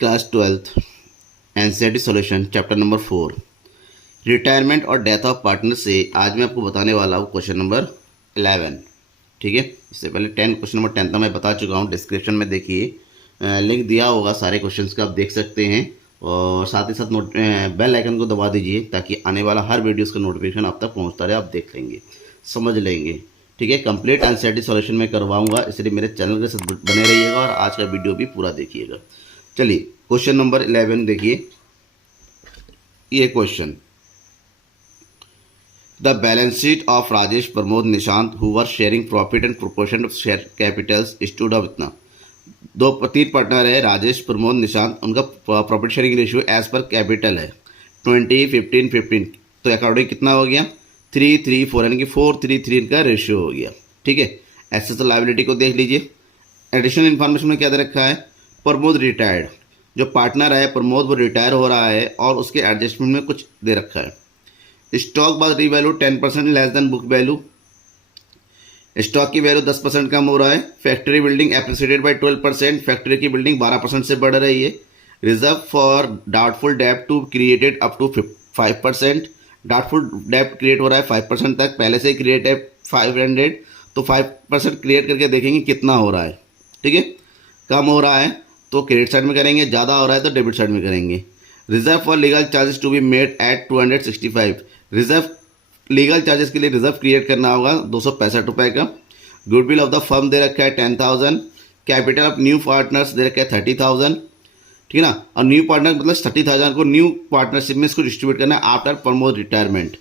Class 12th NCERT solution chapter number 4 retirement और death of partner से आज मैं आपको बताने वाला हूँ क्वेश्चन नंबर 11। ठीक है, इससे पहले 10 क्वेश्चन नंबर 10 तो मैं बता चुका हूँ। डिस्क्रिप्शन में देखिए लिंक दिया होगा सारे क्वेश्चंस का, आप देख सकते हैं। और साथ ही साथ बेल आइकन को दबा दीजिए ताकि आने वाला हर वीडियोज़ का नोटिफिकेशन आप तक पहुँचता रहे, आप देख लेंगे, समझ लेंगे। ठीक है, कंप्लीट एनसीईआरटी सॉल्यूशन में करवाऊंगा, इसलिए मेरे चैनल के साथ बने रहिएगा और आज का वीडियो भी पूरा देखिएगा। चलिए क्वेश्चन नंबर 11 देखिए। ये question, the balance sheet of Rajesh, Pramod, Nishant who were sharing profit and proportion of share capitals stood of इतना। तीन पार्टनर है, राजेश, प्रमोद, निशांत। उनका profit sharing ratio as per capital है 20, 15, 15। तो अकॉर्डिंग कितना हो गया 3, 3, 4, यानी कि 4, 3, 3 का रेशियो हो गया। ठीक है, एसेट्स लायबिलिटी को देख लीजिए। एडिशनल इन्फॉर्मेशन में क्या दे रखा है, प्रमोद रिटायर्ड, जो पार्टनर है प्रमोद वो रिटायर हो रहा है और उसके एडजस्टमेंट में कुछ दे रखा है। Stock by revalue 10% less than book value, stock की वैल्यू 10% कम हो रहा है। Factory building appreciated by 12%, factory की बिल्डिंग 12% से बढ़ रही है। रिजर्व फॉर डाउटफुल डेब्ट to created up to 5%, doubtful डेब्ट क्रिएट हो रहा है 5% तक, पहले से क्रिएट है 500, तो 5% क्रिएट करके देखेंगे कितना हो रहा है। ठीक है, कम हो रहा है तो क्रेडिट साइड में करेंगे, ज़्यादा हो रहा है तो डेबिट साइड में करेंगे। Reserve for legal charges to be made at 265, reserve legal charges के लिए रिजर्व क्रिएट करना होगा 265 रुपये का। गुडविल ऑफ द फर्म दे रखा है 10,000, कैपिटल ऑफ न्यू पार्टनर्स दे रखा है 30,000। ठीक है ना, और न्यू पार्टनर मतलब 30,000 को न्यू पार्टनरशिप में इसको डिस्ट्रीब्यूट करना है आफ्टर प्रमोद रिटायरमेंट।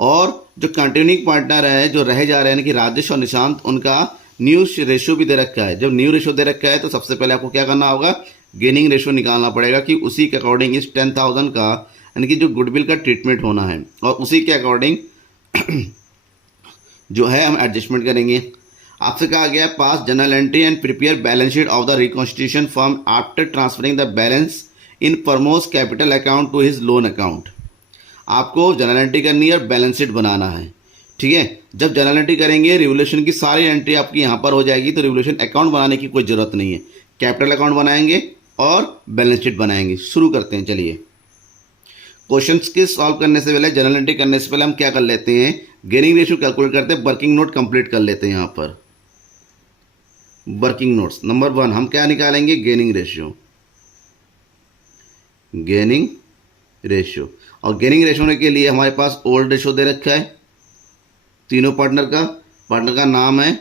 और जो कंटिन्यूइंग पार्टनर है, जो रह जा रहे हैं, यानी कि राजेश और निशांत, उनका न्यू रेशियो भी दे रखा है। जब न्यू रेशियो दे रखा है तो सबसे पहले आपको क्या करना होगा, गेनिंग रेशियो निकालना पड़ेगा कि उसी के अकॉर्डिंग इस 10,000 का, यानी कि जो गुडविल का ट्रीटमेंट होना है, और उसी के अकॉर्डिंग जो है हम एडजस्टमेंट करेंगे। आपसे कहा गया pass journal entry and prepare balance sheet of the reconstitution firm after transferring the balance in Pramod capital account to his loan account. आपको जर्नल एंट्री करनी है और बैलेंस शीट बनाना है। ठीक है, जब जर्नल एंट्री करेंगे रिवोल्यूशन की सारी एंट्री आपकी यहाँ पर हो जाएगी, तो रिवोल्यूशन अकाउंट बनाने की कोई ज़रूरत नहीं है, कैपिटल अकाउंट बनाएंगे और बैलेंस शीट बनाएंगे। शुरू करते हैं। चलिए, क्वेश्चंस के सॉल्व करने से पहले, जर्नल एंट्री करने से पहले हम क्या कर लेते हैं, गेनिंग रेशियो कैलकुलेट करते हैं, वर्किंग नोट कंप्लीट कर लेते हैं। यहाँ पर वर्किंग नोट्स नंबर 1 हम क्या निकालेंगे, गेनिंग रेशियो। गेनिंग रेशियो, और गेनिंग रेशियो के लिए हमारे पास ओल्ड रेशियो दे रखा है तीनों पार्टनर का नाम है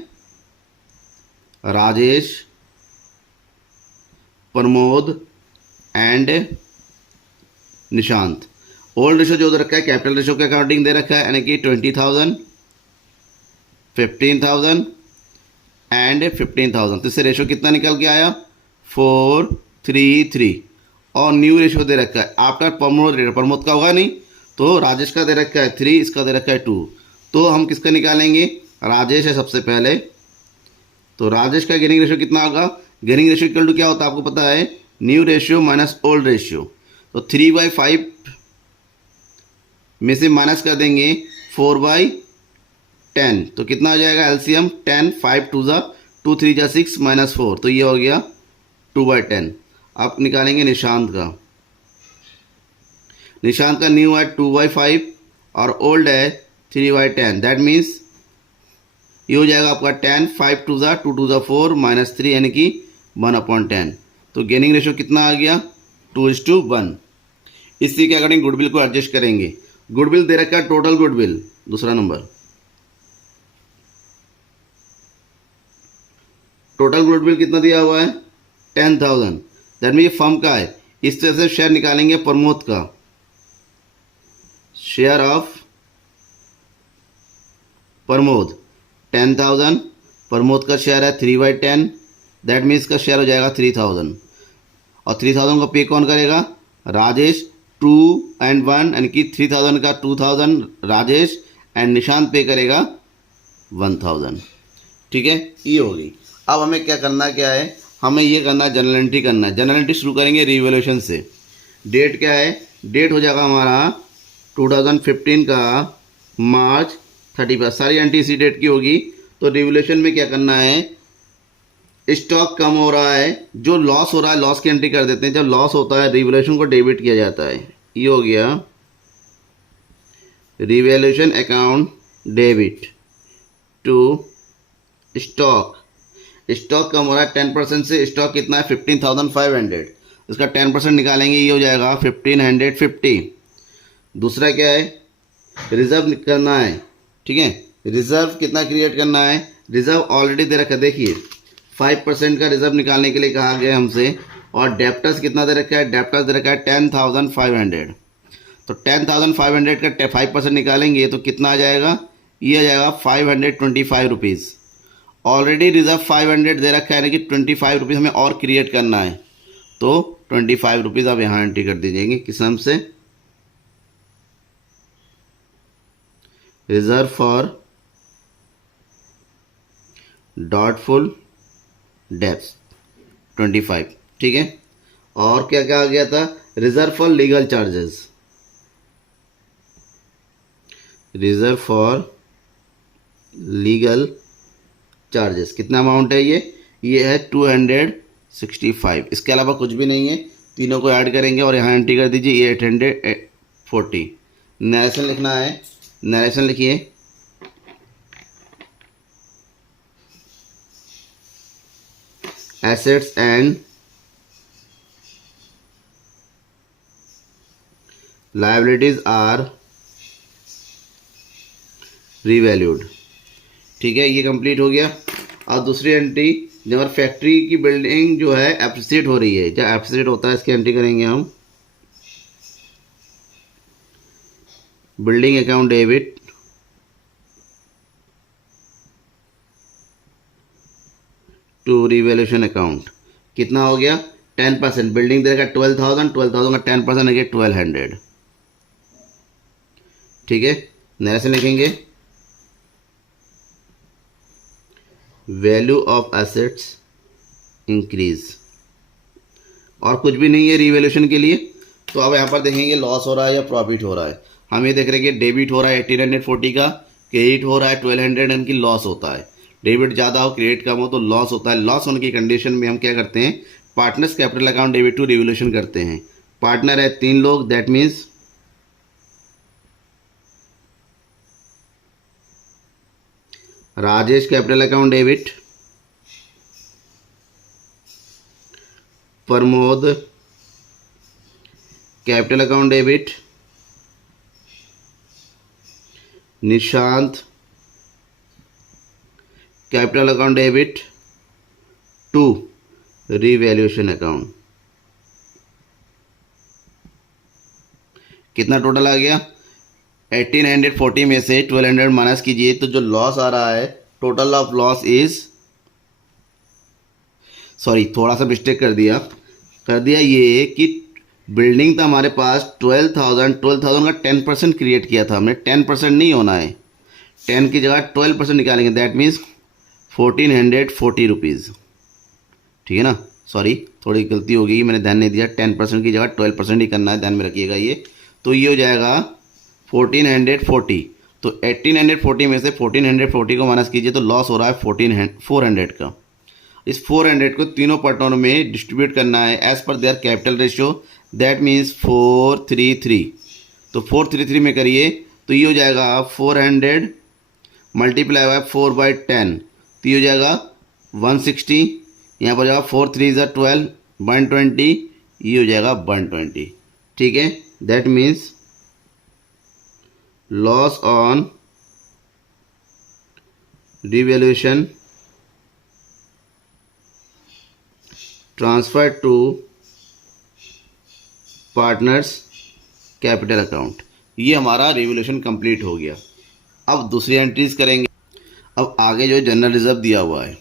Rajesh, Pramod and Nishant. Old ratio जो दे रखा है कैपिटल रेशियो के अकॉर्डिंग दे रखा है, यानी कि 20,000, 15,000 एंड 15,000। तो इससे रेशियो कितना निकल के आया 433। और न्यू रेशियो दे रखा है आफ्टर प्रमोद का होगा नहीं, तो राजेश का दे रखा है 3, इसका दे रखा है 2। तो हम किसका निकालेंगे, राजेश है सबसे पहले, तो राजेश का गेनिंग रेशियो कितना होगा, गेनिंग रेशियो इक्वल टू क्या होता है आपको पता है, new ratio minus old ratio. तो 3/5 में से माइनस कर देंगे 4/10, तो कितना हो जाएगा एलसीएम 10, 5 2 जा 2 3 जा 6 माइनस 4, तो ये हो गया 2/10। आप निकालेंगे निशांत का, निशांत का न्यू है 2/5 और ओल्ड है 3/10, दैट मीन्स ये हो जाएगा आपका 10, 5 2 जा 2 2 जा 4 माइनस 3, यानी कि 1/10। तो गेनिंग रेशियो कितना आ गया 2:1। इसी के अकॉर्डिंग गुडविल को एडजस्ट करेंगे। गुडविल दे रखा है टोटल गुडविल, दूसरा नंबर, टोटल गुडविल कितना दिया हुआ है 10,000, दैट मीन ये फर्म का है। इस तरह से शेयर निकालेंगे प्रमोद का, शेयर ऑफ प्रमोद 10,000, प्रमोद का शेयर है 3/10, दैट मीन्स का शेयर हो जाएगा 3,000। और 3,000 को पे कौन करेगा, राजेश 2 and 1, यानी कि 3,000 का 2,000 राजेश एंड निशांत पे करेगा 1,000। ठीक है, ये होगी। अब हमें क्या करना क्या है, हमें ये करना है जर्नल एंट्री करना है। जर्नल एंट्री शुरू करेंगे रिवोल्यूशन से। डेट क्या है, डेट हो जाएगा हमारा 2015 का मार्च 31, सारी एंट्री इसी डेट की होगी। तो रिवोल्यूशन में क्या करना है, स्टॉक कम हो रहा है, जो लॉस हो रहा है लॉस की एंट्री कर देते हैं। जब लॉस होता है रिवैल्यूएशन को डेबिट किया जाता है। ये हो गया revaluation account debit to stock. Stock कम हो रहा है 10% से। स्टॉक कितना है 15,500, इसका 10% निकालेंगे, ये हो जाएगा 1550। दूसरा क्या है, रिजर्व करना है। ठीक है, रिजर्व कितना क्रिएट करना है, रिजर्व ऑलरेडी दे रखा है। देखिए 5% का रिजर्व निकालने के लिए कहा गया हमसे। और डेप्टर्स कितना दे रखा है, डेप्टर्स दे रखा है 10,500। तो 10,500 का 5% निकालेंगे तो कितना आ जाएगा, ये आ जाएगा 525 रुपीज़। ऑलरेडी रिजर्व 500 दे रखा है, यानी कि 25 रुपीज़ हमें और क्रिएट करना है। तो 25 रुपीज़ आप यहाँ एंट्री कर दीजिएंगे किस नाम से, रिजर्व फॉर डॉटफुल डेप्स 25। ठीक है, और क्या क्या आ गया था, reserve for legal charges, reserve for legal charges कितना अमाउंट है, ये है 265। इसके अलावा कुछ भी नहीं है, तीनों को ऐड करेंगे और यहाँ एंट्री कर दीजिए 840। नरेशन लिखना है, नरेशन लिखिए, assets and liabilities are revalued. ठीक है, ये कंप्लीट हो गया। और दूसरी एंट्री, जब फैक्ट्री की बिल्डिंग जो है एप्रिसिएट हो रही है, जब एप्रिसिएट होता है इसकी एंट्री करेंगे हम, building account debit to revaluation account. कितना हो गया 10%। बिल्डिंग देगा 12,000, 12,000 का 10% है 1200। ठीक है, नरेशन लिखेंगे, वैल्यू ऑफ एसेट्स इंक्रीज। और कुछ भी नहीं है रिवैल्यूएशन के लिए। तो अब यहाँ पर देखेंगे लॉस हो रहा है या प्रॉफिट हो रहा है। हम ये देख रहे हैं कि डेबिट हो रहा है 1840 का, क्रेडिट हो रहा है 1200 इनकी लॉस होता है। डेबिट ज़्यादा हो क्रेडिट कम हो तो लॉस होता है। लॉस होने की कंडीशन में हम क्या करते हैं, partners capital account debit to revaluation करते हैं। पार्टनर है 3 लोग, that means Rajesh capital account debit, Pramod capital account debit, Nishant capital account debit to revaluation account. कितना टोटल आ गया, 1840 में से 1200 माइनस कीजिए तो जो लॉस आ रहा है, total of loss is, sorry थोड़ा सा मिस्टेक कर दिया ये कि बिल्डिंग था हमारे पास 12,000 का 10% क्रिएट किया था हमने। 10% नहीं होना है, 10 की जगह 12% निकालेंगे, दैट मीन्स 1440 रुपीज़। ठीक है ना, सॉरी थोड़ी गलती हो गई, मैंने ध्यान नहीं दिया। 10% की जगह 12% ही करना है, ध्यान में रखिएगा ये। तो ये हो जाएगा 1440। तो 1840 में से 1440 को माइनस कीजिए तो लॉस हो रहा है 400 का। इस 400 को तीनों पार्टनरों में डिस्ट्रीब्यूट करना है as per their capital ratio, that means 433। तो 433 में करिए तो ये हो जाएगा 400 मल्टीप्लाई बाय 4/10, तो ये हो जाएगा 160। यहाँ पर जाएगा 4 3 ज़ा 12, 120, ये हो जाएगा 120। ठीक है, that means loss on revaluation transfer to partners capital account. ये हमारा रिवैल्यूएशन कंप्लीट हो गया। अब दूसरी एंट्रीज करेंगे। अब आगे जो जनरल रिजर्व दिया हुआ है,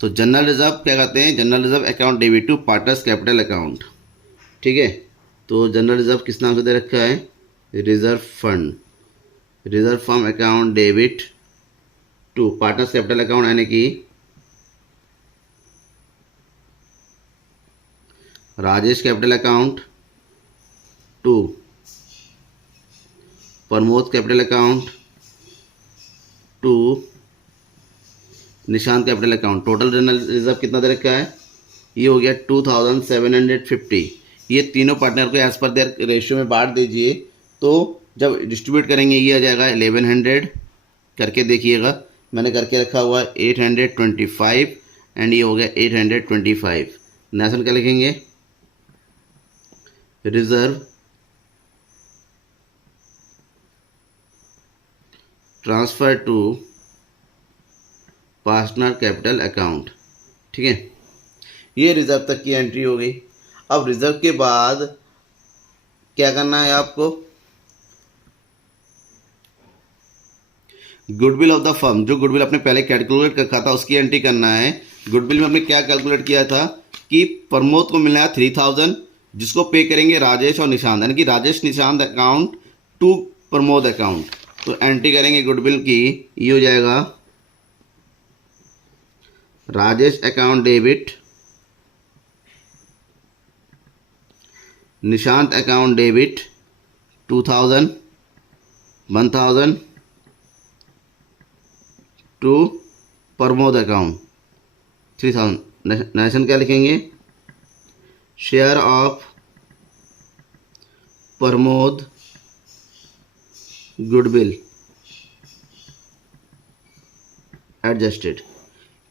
तो जनरल रिजर्व क्या कहते हैं, general reserve account debit to partners capital account. ठीक है, तो जनरल रिजर्व किस नाम से दे रखा है, reserve fund, reserve fund account debit to partners capital account, यानी कि Rajesh capital account to Pramod capital account to Nishant capital account, total general reserve कितना दे रखा है, ये हो गया 2750। ये तीनों पार्टनर को एज पर देयर रेशियो में बांट दीजिए, तो जब डिस्ट्रीब्यूट करेंगे ये आ जाएगा 1100 करके देखिएगा, मैंने करके रखा हुआ है 825 एंड ये हो गया 825। नेशनल क्या लिखेंगे, reserve transfer to partner capital account, ठीक है। ये रिजर्व तक की एंट्री हो गई। अब रिजर्व के बाद क्या करना है आपको, गुडविल ऑफ द फर्म, जो गुडविल आपने पहले कैलकुलेट रखा था उसकी एंट्री करना है। गुडविल में हमने क्या कैलकुलेट किया था कि प्रमोद को मिलना है 3000, जिसको पे करेंगे राजेश और निशांत, यानी कि Rajesh Nishant account to Pramod account. तो एंट्री करेंगे गुडविल की, ये हो जाएगा Rajesh account debit, Nishant account debit 2000 1000 to Pramod account 3000। Narration क्या लिखेंगे, share of Pramod goodwill adjusted,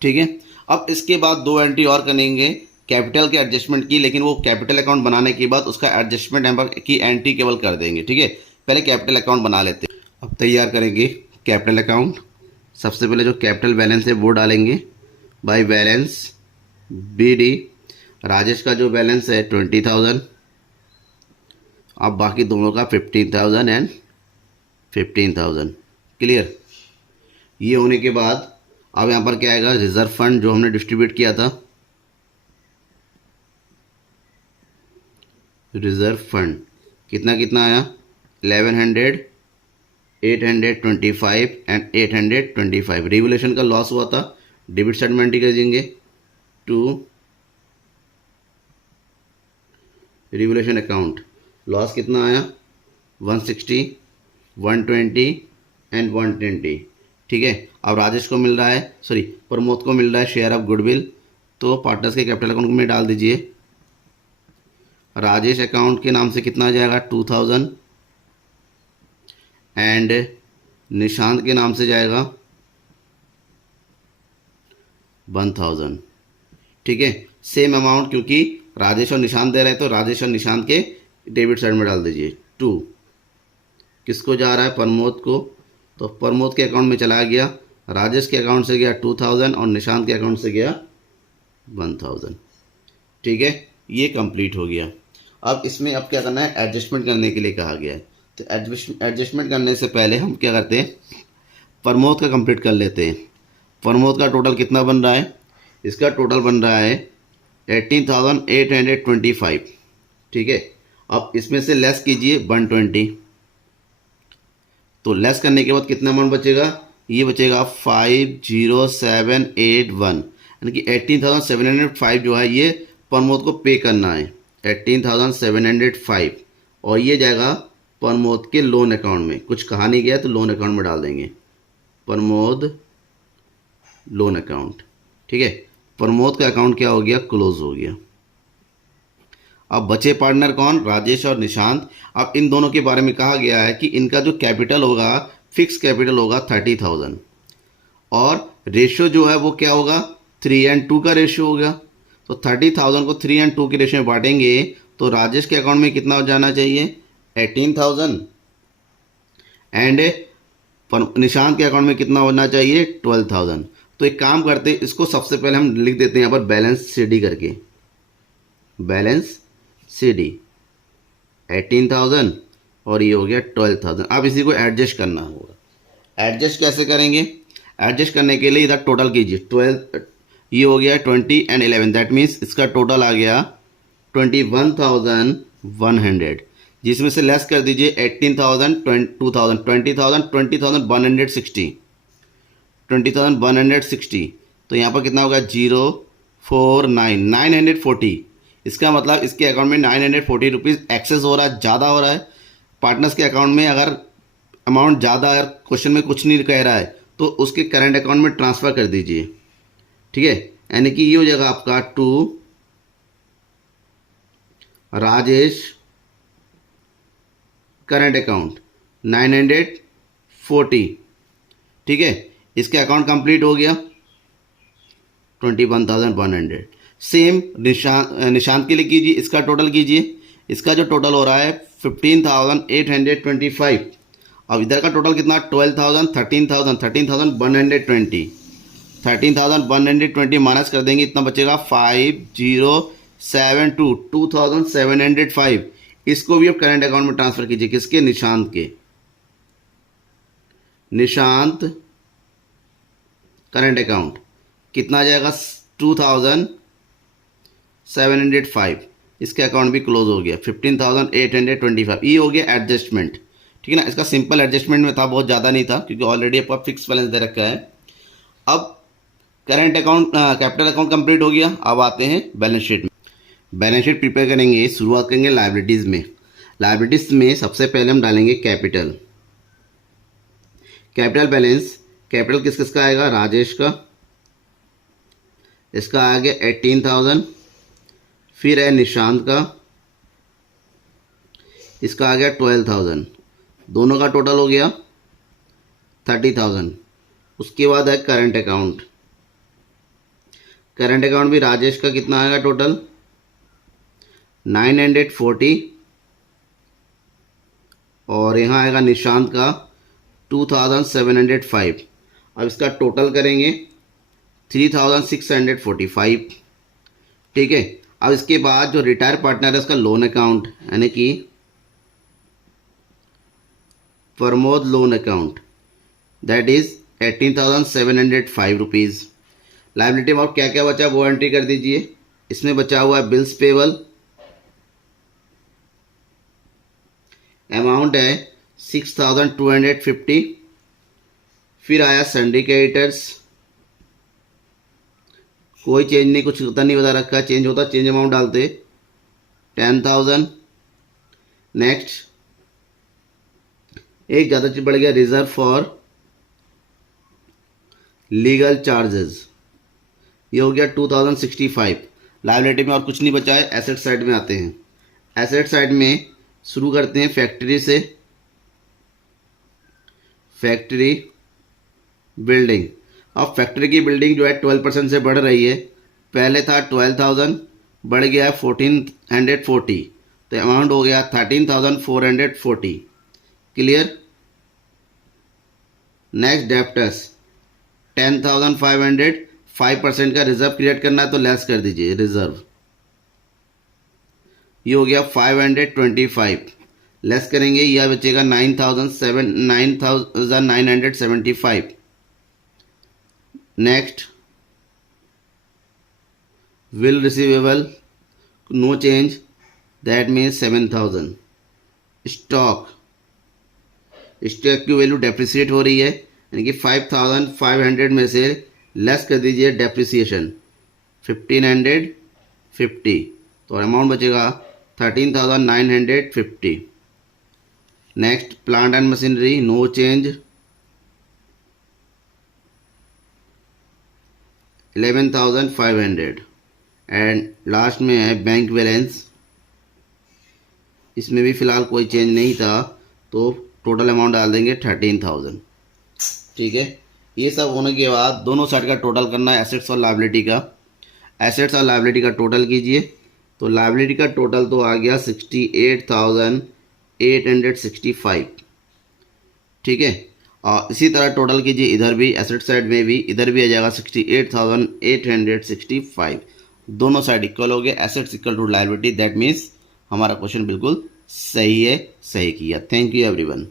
ठीक है। अब इसके बाद दो एंट्री और करेंगे कैपिटल के एडजस्टमेंट की, लेकिन वो कैपिटल अकाउंट बनाने के बाद उसका एडजस्टमेंट की एंट्री केवल कर देंगे, ठीक है। पहले कैपिटल अकाउंट बना लेते हैं। अब तैयार करेंगे कैपिटल अकाउंट। सबसे पहले जो कैपिटल बैलेंस है वो डालेंगे, बाय बैलेंस BD। राजेश का जो बैलेंस है 20,000, अब बाकी दोनों का 15,000 एंड 15,000, क्लियर। ये होने के बाद अब यहाँ पर क्या आएगा, रिजर्व फंड जो हमने डिस्ट्रीब्यूट किया था, रिजर्व फंड कितना कितना आया 1100, 825 एंड 825। रिवोल्यूशन का लॉस हुआ था, डेबिट साइड में एंट्री कर देंगे टू रिवोल्यूशन अकाउंट। लॉस कितना आया 160, 120 एंड 120, ठीक है। अब राजेश को मिल रहा है, सॉरी प्रमोद को मिल रहा है शेयर ऑफ गुडविल, तो पार्टनर्स के कैपिटल अकाउंट में डाल दीजिए। राजेश अकाउंट के नाम से कितना आ जाएगा 2000 एंड निशांत के नाम से जाएगा 1000, ठीक है। सेम अमाउंट, क्योंकि राजेश और निशांत दे रहे हैं तो राजेश और निशांत के डेबिट साइड में डाल दीजिए। 2 किसको जा रहा है, प्रमोद को, तो प्रमोद के अकाउंट में चला गया, राजेश के अकाउंट से गया 2000 और निशांत के अकाउंट से गया 1000, ठीक है। ये कंप्लीट हो गया। अब इसमें अब क्या करना है, एडजस्टमेंट करने के लिए कहा गया है। तो एडजस्टमेंट करने से पहले हम क्या करते हैं, प्रमोद का कंप्लीट कर लेते हैं। प्रमोद का टोटल कितना बन रहा है, इसका टोटल बन रहा है 18,825, ठीक है। अब इसमें से लेस कीजिए 120, तो लेस करने के बाद कितना अमाउंट बचेगा, ये बचेगा 50781, यानी कि 18,705 जो है ये प्रमोद को पे करना है, 18,705, और ये जाएगा प्रमोद के लोन अकाउंट में। कुछ कहा नहीं गया तो लोन अकाउंट में डाल देंगे, प्रमोद लोन अकाउंट, ठीक है। प्रमोद का अकाउंट क्या हो गया, क्लोज हो गया। अब बचे पार्टनर कौन, राजेश और निशांत। अब इन दोनों के बारे में कहा गया है कि इनका जो कैपिटल होगा, फिक्स कैपिटल होगा 30,000, और रेशियो जो है वो क्या होगा 3:2 का रेशियो होगा। तो 30,000 को 3:2 के रेशियो में बांटेंगे तो राजेश के अकाउंट में कितना हो जाना चाहिए 18,000 एंड निशांत के अकाउंट में कितना होना चाहिए 12,000। तो एक काम करते हैं, इसको सबसे पहले हम लिख देते हैं यहाँ पर बैलेंस CD करके, बैलेंस CD 18,000 और ये हो गया 12,000। अब इसी को एडजस्ट करना होगा। एडजस्ट कैसे करेंगे, एडजस्ट करने के लिए इधर टोटल कीजिए, 12 ये हो गया 20 एंड 11, दैट मीन्स इसका टोटल आ गया 21,100, जिसमें से लेस कर दीजिए 18,000, 2,000, 20,000, 20,160, 20,160। तो यहाँ पर कितना होगा 049 940। इसका मतलब इसके अकाउंट में 940 रुपीज़ एक्सेस हो रहा है, ज़्यादा हो रहा है। पार्टनर्स के अकाउंट में अगर अमाउंट ज़्यादा है, क्वेश्चन में कुछ नहीं कह रहा है, तो उसके करंट अकाउंट में ट्रांसफ़र कर दीजिए। ठीक है, यानी कि ये हो जाएगा आपका टू राजेश करंट अकाउंट 940। ठीक है, इसके अकाउंट कंप्लीट हो गया 21,100। सेम निशांत के लिए कीजिए, इसका टोटल कीजिए। इसका जो टोटल हो रहा है 15,825। अब इधर का टोटल कितना 12,000, 13,120। 13,120 माइनस कर देंगे, इतना बचेगा 5072, 2,705। इसको भी अब करंट अकाउंट में ट्रांसफर कीजिए। किसके? निशांत के। निशांत करंट अकाउंट कितना आ जाएगा 2,705। इसके अकाउंट भी क्लोज हो गया 15,825। ये हो गया एडजस्टमेंट। ठीक है ना, इसका सिंपल एडजस्टमेंट में था, बहुत ज़्यादा नहीं था क्योंकि ऑलरेडी आपका फिक्स बैलेंस दे रखा है। अब current account capital account complete हो गया। अब आते हैं बैलेंस शीट में। बैलेंस शीट प्रिपेयर करेंगे, शुरुआत करेंगे लायबिलिटीज़ में। लायबिलिटीज़ में सबसे पहले हम डालेंगे कैपिटल। कैपिटल बैलेंस, कैपिटल किस किस का आएगा? राजेश का, इसका आ गया 18,000। फिर है निशांत का, इसका आ गया 12,000। दोनों का टोटल हो गया 30,000। उसके बाद है करंट अकाउंट। करंट अकाउंट भी राजेश का कितना आएगा टोटल 940। और यहाँ आएगा निशांत का 2,705। अब इसका टोटल करेंगे 3,645। ठीक है, अब इसके बाद जो रिटायर पार्टनर है उसका लोन अकाउंट, यानी कि Pramod loan account, that is 18,705 rupees. Liability amount क्या क्या बचा वो एंट्री कर दीजिए। इसमें बचा हुआ है बिल्स पेबल, अमाउंट है 6,250। फिर आया सन्डी क्रेडिटर्स, कोई चेंज नहीं, कुछ होता नहीं बता रखा, चेंज होता चेंज अमाउंट डालते 10,000। नेक्स्ट एक ज़्यादा चीज बढ़ गया, रिजर्व फॉर लीगल चार्जेस, ये हो गया 2,065। लायबिलिटी में और कुछ नहीं बचा है। एसेट साइड में आते हैं। एसेट साइड में शुरू करते हैं फैक्ट्री से। फैक्ट्री बिल्डिंग, अब फैक्ट्री की बिल्डिंग जो है 12% से बढ़ रही है। पहले था 12,000, बढ़ गया है 1,440, तो अमाउंट हो गया 13,440। क्लियर। नेक्स्ट डेप्टर्स 10,500, 5% का रिजर्व क्रिएट करना है तो लेस कर दीजिए रिजर्व, ये हो गया 525। लेस करेंगे यह बचेगा 9,975। Next bill receivable no change, that means 7,000। Stock, stock की वैल्यू डेप्रिसिएट हो रही है, यानी कि 5,500 में से लेस कर दीजिए डेप्रिसिएशन 1,550, तो अमाउंट बचेगा 13,950। Next plant and machinery no change, 11,500। And last में है बैंक बैलेंस, इसमें भी फ़िलहाल कोई चेंज नहीं था तो टोटल अमाउंट डाल देंगे 13,000। ठीक है, ये सब होने के बाद दोनों साइड का टोटल करना है एसेट्स और लायबिलिटी का। एसेट्स और लायबिलिटी का टोटल कीजिए, तो लायबिलिटी का टोटल तो आ गया 68,865। ठीक है, और इसी तरह टोटल कीजिए इधर भी, एसेट साइड में भी, इधर भी आ जाएगा 68,865। दोनों साइड इक्वल हो गए, assets equal to liability, that means हमारा क्वेश्चन बिल्कुल सही है, सही किया। Thank you everyone.